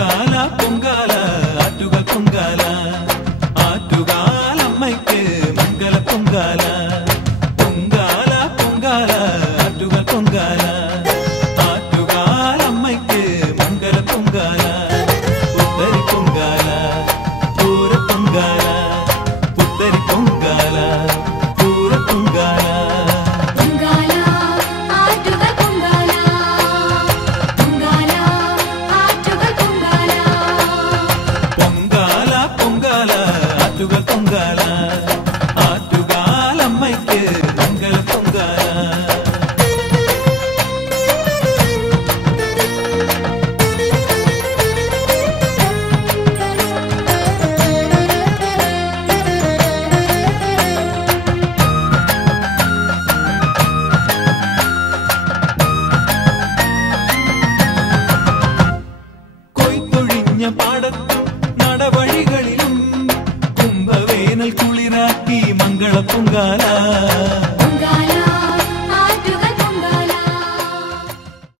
പൊങ്കാല പൊങ്കാല ആറ്റുകാൽ പൊങ്കാല ആറ്റുകാലമ്മയ്ക്ക് മംഗള പൊങ്കാല പൊങ്കാല പൊങ്കാല ആറ്റുകാൽ പൊങ്കാല ആറ്റുകാലമ്മയ്ക്ക് മംഗള പൊങ്കാല പുത്തരി പൊങ്കാല പൂര പൊങ്കാല പുത്തരി പൊങ്കാല പൂര പൊങ്കാല പൊങ്കാല ആറ്റുകാലമ്മയ്ക്ക് മംഗള പൊങ്കാല കൊയ്ത്തൊഴിഞ്ഞ പാടത്തും നടവഴികളിലും കുംഭവേനൽ കുളിരാക്കി മംഗള പൊങ്കാല